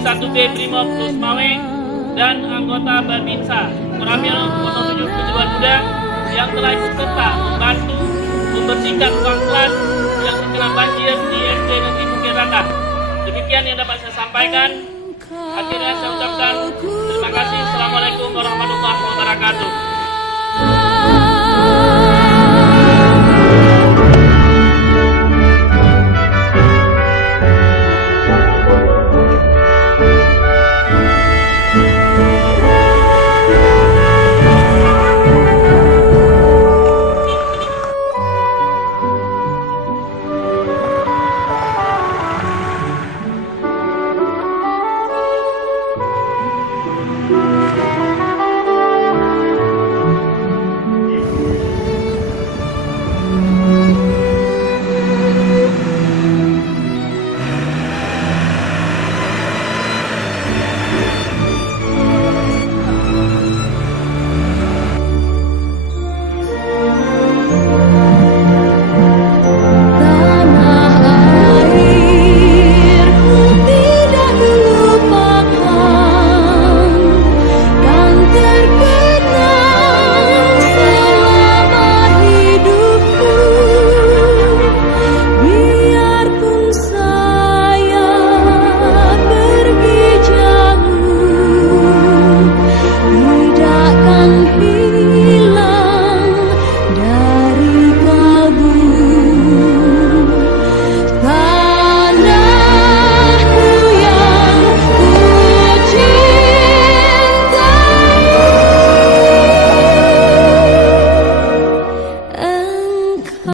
1B Brimob Kusmawe, dan anggota Babinsa Koramil 07 Kejuruan Muda yang telah ikut serta membantu membersihkan ruang kelas yang terkena banjir di SD Negeri Bukit Rata. Demikian yang dapat saya sampaikan. Akhirnya saya ucapkan terima kasih. Assalamualaikum warahmatullahi wabarakatuh.